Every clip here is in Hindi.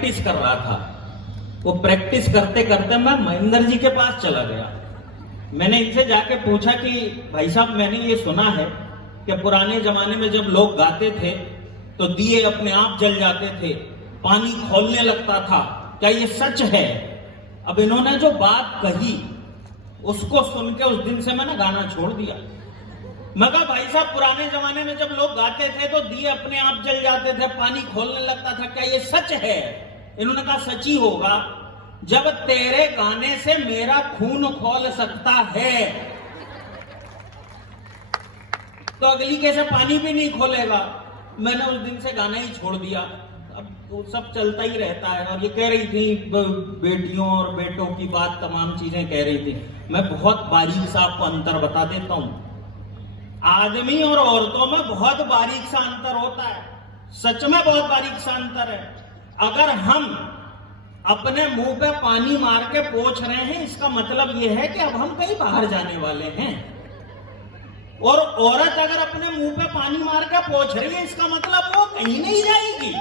प्रैक्टिस कर रहा था। वो प्रैक्टिस करते करते मैं महेंद्र जी के पास चला गया। मैंने इनसे जाके पूछा कि भाई साहब, मैंने ये सुना है कि पुराने जमाने में जब लोग गाते थे तो दिए अपने आप जल जाते थे, पानी खौलने लगता था, क्या ये सच है? अब इन्होंने जो बात कही उसको सुन के उस दिन से मैंने गाना छोड़ दिया। मैं कहा भाई साहब, पुराने जमाने में जब लोग गाते थे तो दिए अपने आप जल जाते थे, पानी खोलने लगता था, क्या ये सच है? इन्होंने कहा सच ही होगा, जब तेरे गाने से मेरा खून खोल सकता है तो अगली कैसे पानी भी नहीं खोलेगा। मैंने उस दिन से गाना ही छोड़ दिया। अब तो सब चलता ही रहता है। और ये कह रही थी बेटियों और बेटों की बात, तमाम चीजें कह रही थी। मैं बहुत बारीक सा आपको अंतर बता देता हूं। आदमी और औरतों में बहुत बारीक सा अंतर होता है, सच में बहुत बारीक सा अंतर है। अगर हम अपने मुंह पे पानी मार के पोंछ रहे हैं, इसका मतलब यह है कि अब हम कहीं बाहर जाने वाले हैं। और औरत अगर अपने मुंह पे पानी मार के पोंछ रही है, इसका मतलब वो कहीं नहीं जाएगी,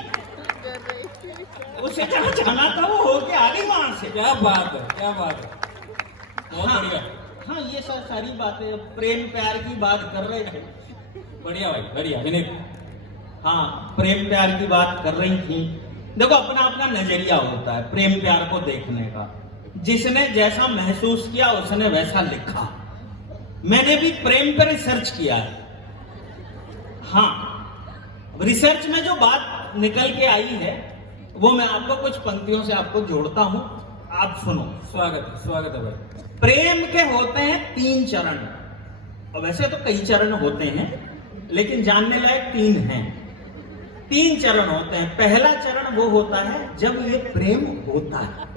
उसे जहां जाना था वो होके आ गई वहां से। क्या बात है, क्या बात है, बहुत बढ़िया। हाँ, ये सारी बातें प्रेम प्यार की बात कर रहे थे। बढ़िया भाई, बढ़िया विनीत। हाँ, प्रेम प्यार की बात कर रही थी। देखो, अपना अपना नजरिया होता है प्रेम प्यार को देखने का। जिसने जैसा महसूस किया उसने वैसा लिखा। मैंने भी प्रेम पर रिसर्च किया है। हाँ, रिसर्च में जो बात निकल के आई है वो मैं आपको कुछ पंक्तियों से आपको जोड़ता हूं, आप सुनो। स्वागत है भाई। प्रेम के होते हैं 3 चरण। और वैसे तो कई चरण होते हैं, लेकिन जानने लायक 3 हैं। 3 चरण होते हैं। पहला चरण वो होता है जब ये प्रेम होता है,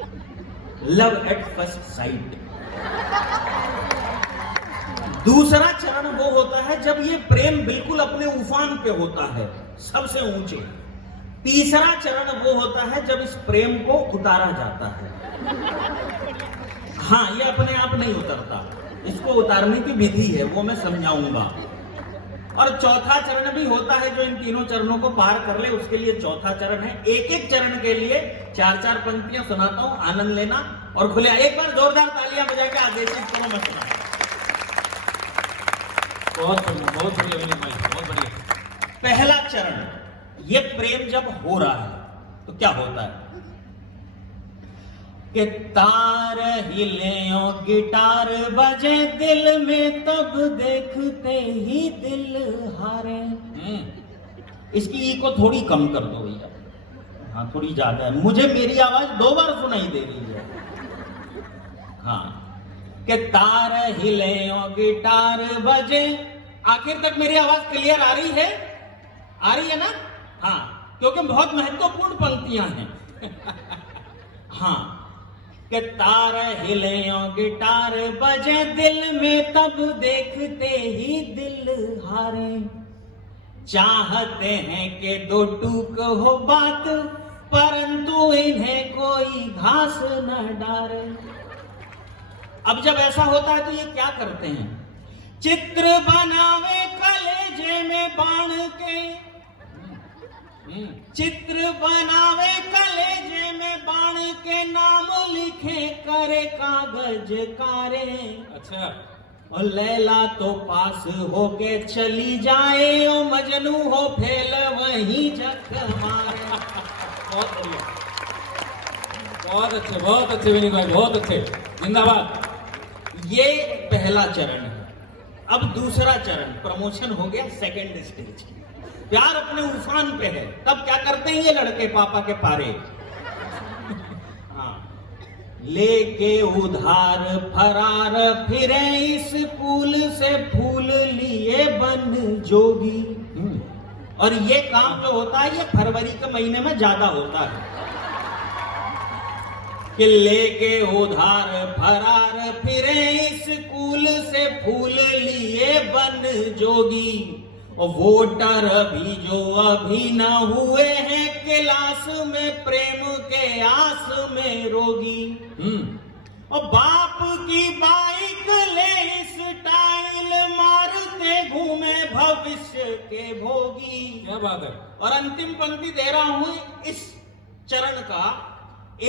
लव एट फर्स्ट साइट। दूसरा चरण वो होता है जब ये प्रेम बिल्कुल अपने उफान पे होता है, सबसे ऊंचे। तीसरा चरण वो होता है जब इस प्रेम को उतारा जाता है। हाँ, ये अपने आप नहीं उतरता, इसको उतारने की विधि है, वो मैं समझाऊंगा। और चौथा चरण भी होता है जो इन तीनों चरणों को पार कर ले, उसके लिए चौथा चरण है। एक एक चरण के लिए 4-4 पंक्तियां सुनाता हूं, आनंद लेना और खुले। एक बार जोरदार तालियां बजा के आदेशित करो, मैं सुना। बहुत बढ़िया विनीत भाई, बहुत बढ़िया। पहला चरण, ये प्रेम जब हो रहा है तो क्या होता है कि तार हिले और गिटार बजे दिल में, तब देखते ही दिल हारे। इसकी ई को थोड़ी कम कर दो भैया। हाँ, थोड़ी ज्यादा है, मुझे मेरी आवाज 2 बार सुनाई दे रही है। हाँ, कि तार हिले और गिटार बजे। आखिर तक मेरी आवाज क्लियर आ रही है? आ रही है ना? हाँ, क्योंकि बहुत महत्वपूर्ण पंक्तियां हैं। हाँ, कि तार हिले और गिटार बजे दिल में, तब देखते ही दिल हारे। चाहते हैं कि 2 टूक हो बात, परंतु इन्हें कोई घास न डारे। अब जब ऐसा होता है तो ये क्या करते हैं? चित्र बनावे कलेजे में बाण के, चित्र बनावे कलेजे में बाण के, नाम लिखे करे कागज कारे। अच्छा। और लैला तो पास होके चली जाए, ओ मजनू हो फेल वहीं जख मारे। बहुत बढ़िया, बहुत अच्छे विनीत भाई, बहुत अच्छे, जिंदाबाद। ये पहला चरण है। अब दूसरा चरण, प्रमोशन हो गया सेकंड स्टेज। प्यार अपने उफान पे है, तब क्या करते हैं ये लड़के पापा के पारे? हाँ, लेके उधार फरार फिरे, इस फूल से फूल लिए बन जोगी। और ये काम जो होता है ये फरवरी के महीने में ज्यादा होता है कि लेके उधार फरार फिरे, इस कूल से फूल लिए बन जोगी। और वोटर भी जो अभी न हुए हैं, क्लास में प्रेम के आस में रोगी। और बाप की बाइक ले स्टाइल मारते घूमे भविष्य के भोगी। क्या बात है। और अंतिम पंक्ति दे रहा हूं, इस चरण का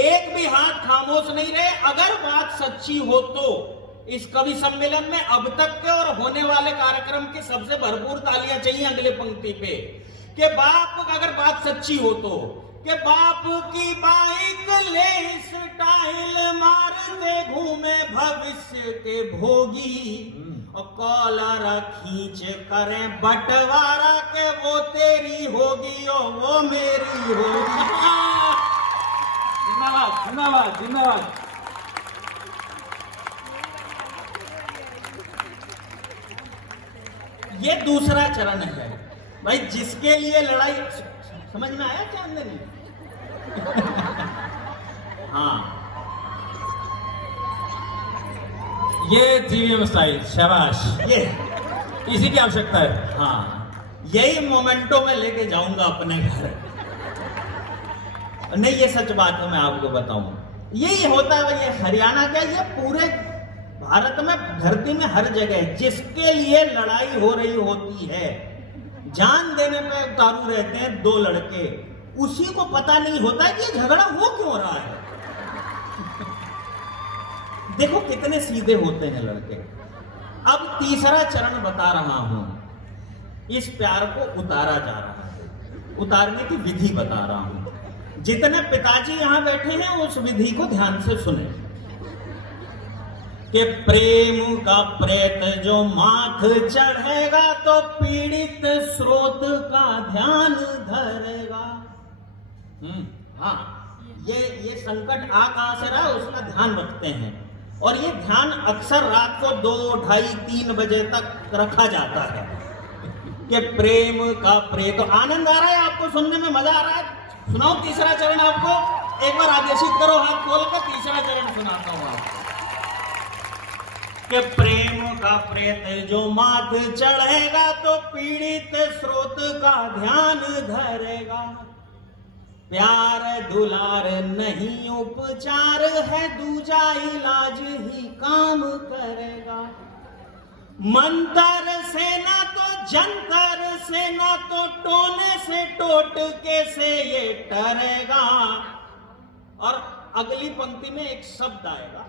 एक भी हाथ खामोश नहीं रहे। अगर बात सच्ची हो तो इस कवि सम्मेलन में अब तक के और होने वाले कार्यक्रम की सबसे भरपूर तालियां चाहिए अगले पंक्ति पे कि बाप, अगर बात सच्ची हो तो, कि बाप की बाइक ले स्टाइल मारते घूमे भविष्य के भोगी, और कॉलर खींच करें बंटवारा के वो तेरी होगी और वो मेरी होगी। जिंदाबाद जिंदाबाद जिंदाबाद। ये दूसरा चरण है भाई, जिसके लिए लड़ाई, समझ में आया क्या अंदर? हाँ, ये जीवीएम स्टाइल, शाबाश, ये इसी की आवश्यकता है। हाँ, यही मोमेंटो में लेके जाऊंगा अपने घर। नहीं, ये सच बात है, मैं आपको बताऊं, यही होता है भाई। ये हरियाणा क्या, ये पूरे भारत में, धरती में हर जगह जिसके लिए लड़ाई हो रही होती है, जान देने पे उतारू रहते हैं दो लड़के, उसी को पता नहीं होता है कि ये झगड़ा हो क्यों रहा है। देखो कितने सीधे होते हैं लड़के। अब तीसरा चरण बता रहा हूं, इस प्यार को उतारा जा रहा है, उतारने की विधि बता रहा हूं। जितने पिताजी यहां बैठे हैं उस विधि को ध्यान से सुने कि प्रेम का प्रेत जो माथ चढ़ेगा तो पीड़ित स्रोत का ध्यान धरेगा। हाँ, ये संकट आ कहां से रहा है उसका ध्यान रखते हैं, और ये ध्यान अक्सर रात को 2, 2:30, 3 बजे तक रखा जाता है कि प्रेम का प्रेत। तो आनंद आ रहा है आपको, सुनने में मजा आ रहा है? सुनाओ तीसरा चरण आपको, एक बार आदेशित करो हाथ खोल कर, तीसरा चरण सुनाता हूं आपको कि प्रेम का प्रेत जो माथ चढ़ेगा तो पीड़ित स्रोत का ध्यान धरेगा। प्यार दुलार नहीं उपचार है, दूजा इलाज ही काम करेगा। मंतर से ना तो जंतर से ना तो टोने से टोटके से ये टरेगा। और अगली पंक्ति में एक शब्द आएगा,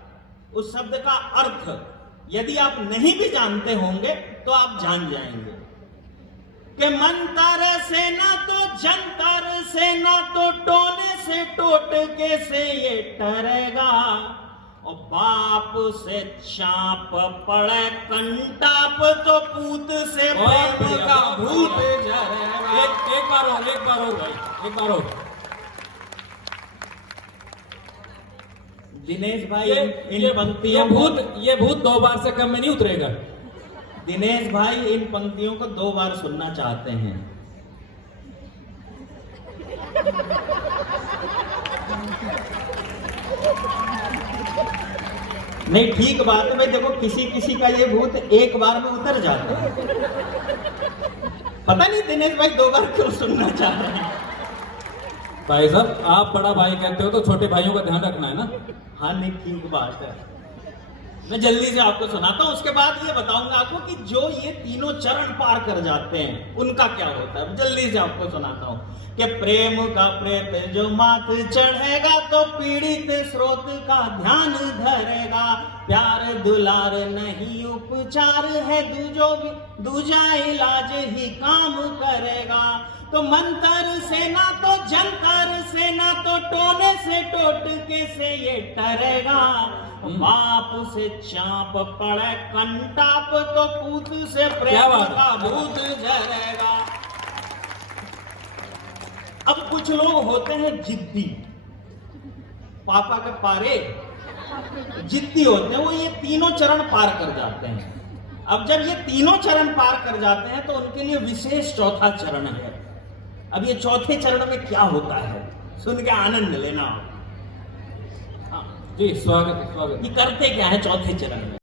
उस शब्द का अर्थ यदि आप नहीं भी जानते होंगे तो आप जान जाएंगे कि मंतर से ना तो जंतर से ना तो टोने से टोटके से ये टरेगा। और बाप से चाप पड़े कंटाप तो पूत से प्रेम का भूत झरेगा। एक बार और भाई, एक बार और। दिनेश भाई, इन पंक्तियों ये भूत 2 बार से कम में नहीं उतरेगा। दिनेश भाई इन पंक्तियों को 2 बार सुनना चाहते हैं। नहीं, ठीक बात है भाई। देखो किसी किसी का ये भूत एक बार में उतर जाता है। पता नहीं दिनेश भाई 2 बार क्यों सुनना चाह रहे हैं। भाई साहब, आप बड़ा भाई कहते हो तो छोटे भाइयों का ध्यान रखना है ना। हाँ, नहीं, ठीक बात है। मैं जल्दी से आपको सुनाता हूं, उसके बाद ये बताऊंगा आपको कि जो ये तीनों चरण पार कर जाते हैं उनका क्या होता है। जल्दी से आपको सुनाता हूं कि प्रेम का प्रेत जो माथ चढ़ेगा तो पीड़ित स्रोत का ध्यान धरेगा। प्यार दुलार नहीं उपचार है, दूजा इलाज ही काम करेगा। तो मंतर से ना तो जंतर से ना तो टोने से टोटके से ये टरेगा। बाप से चाप पड़े कंटाप तो पूत से प्रेम का भूत झरेगा। अब कुछ लोग होते हैं जिद्दी, पापा के पारे जिद्दी होते हैं, वो ये तीनों चरण पार कर जाते हैं। अब जब ये तीनों चरण पार कर जाते हैं तो उनके लिए विशेष चौथा चरण है। अब ये चौथे चरण में क्या होता है सुन के आनंद लेना। जी, स्वागत स्वागत। ये करते क्या है चौथे चरण में?